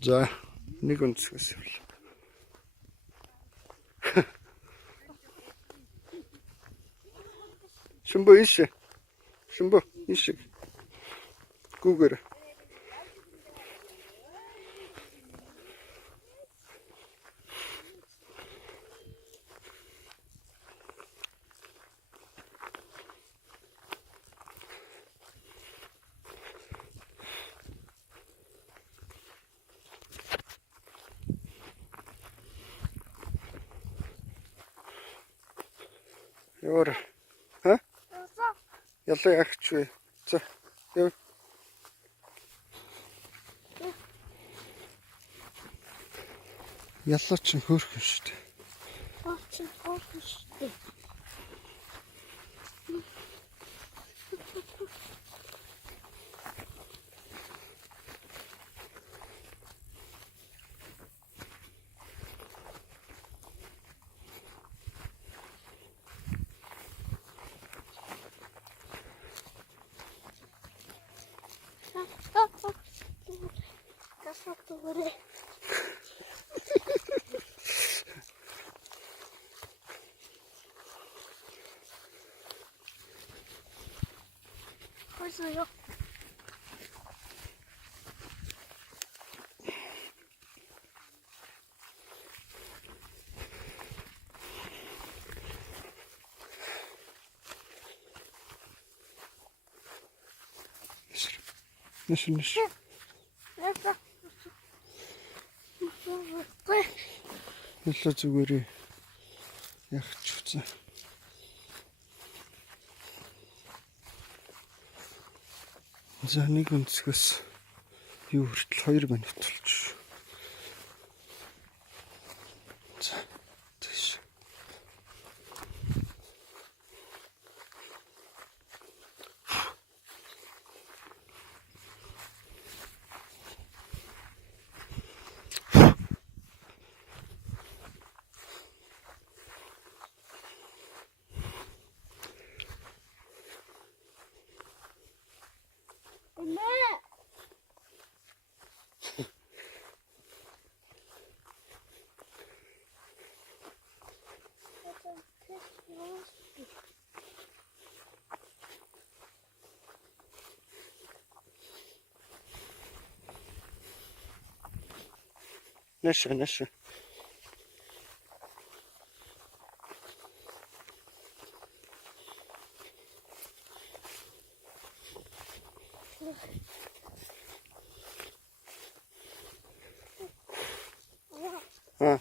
За нэг өнцгөөс явлаа. Шимбо иш. Шимбо иш. Гүгэр. Яваа. Ха? Ялла ягч вэ? За. Яв. Ялла ч хөөрхөн шүү дээ. Чи хөөрхөн шүү дээ. Касатуры. Хөөсөө. Нэш. Ялла зүгээр ягч үзье. За нэг өнцгөөс юу хүртэл 2 минут болчих. За. Тэш. Нэш. А.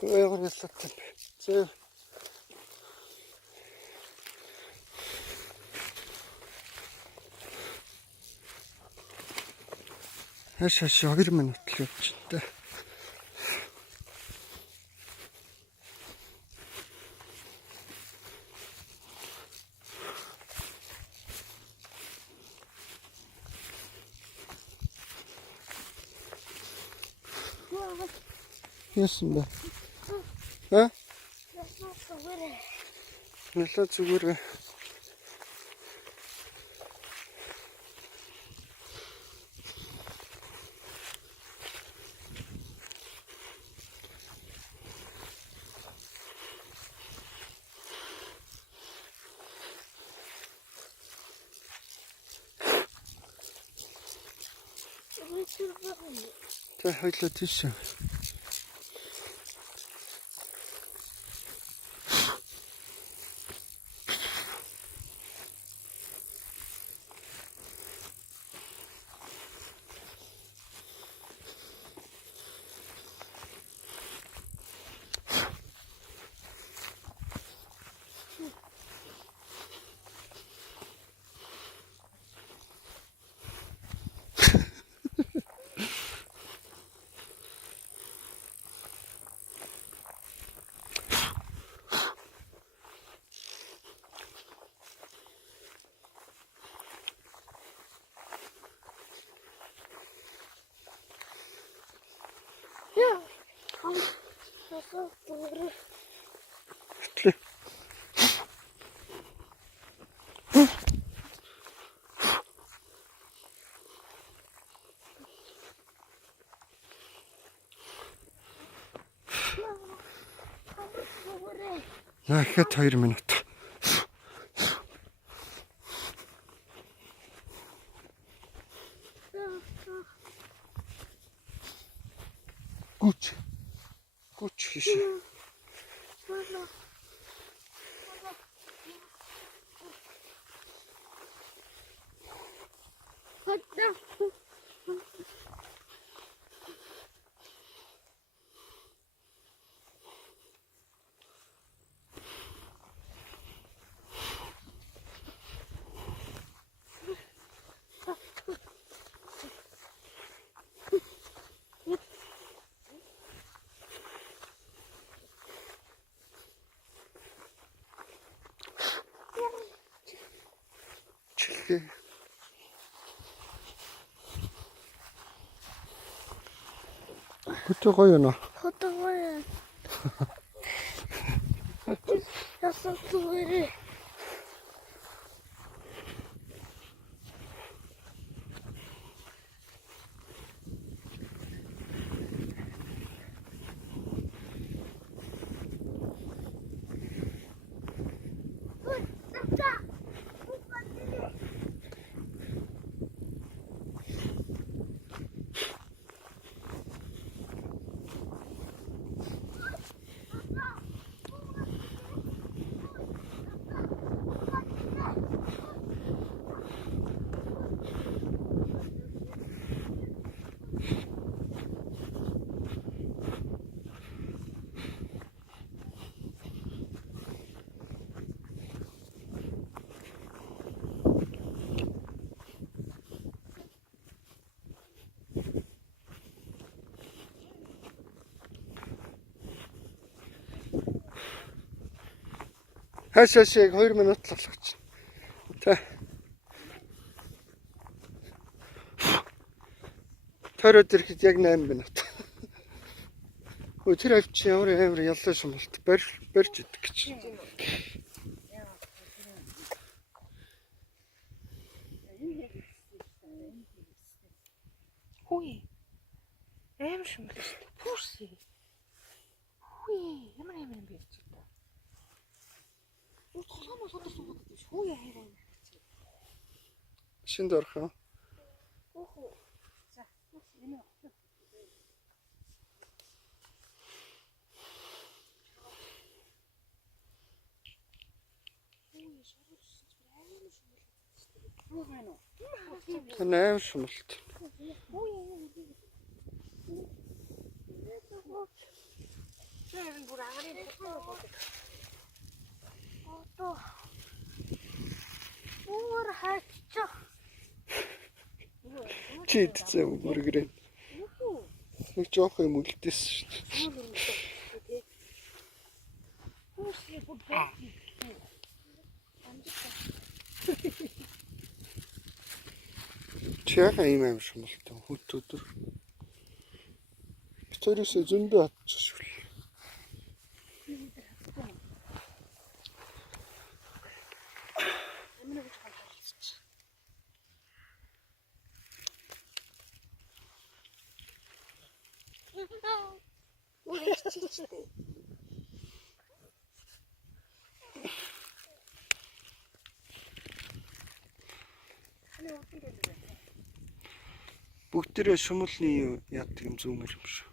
Ой, ясалтай. Зөө. Хаш 2 минут л явж та. Яасан бэ? А? Ялла зүгээр. Тэ хойлоо тийш. Хөтлөө. Дахиад 2 минут. Гүч. Гүч хийш. Чихээ. Хөтөө гоё нөө. Хотогой. Ясаа зүгээр. Хашаашиг 2 минут л болгоч. Тэ. Төрөд ирэхэд яг 8 минут. Тэр авчи ямар яллаа шумалт барьж идэх гэж. Хүй. Аим шумал шүү дээ. Пүрси. Хүй, ямар юм бэ чи та. Толгойн содорсон гот биш. Хүй хайраа. Шинд орох юм. Охоо. За, энэ. Аим шумалт. Тэрэн бүр агарын бодог. Ото. Уур хаччих. Чи идсэн мөргөрэн. Нэг жоох юм үлдээс шүү дээ. Пүрси бүр бод. Чаага юм аим шумалт. Хөт өдөр. Битэрээс зөндөө атчихвал. Бүгдээрээ шумалны яадаг юм зүүмэр юм шүү.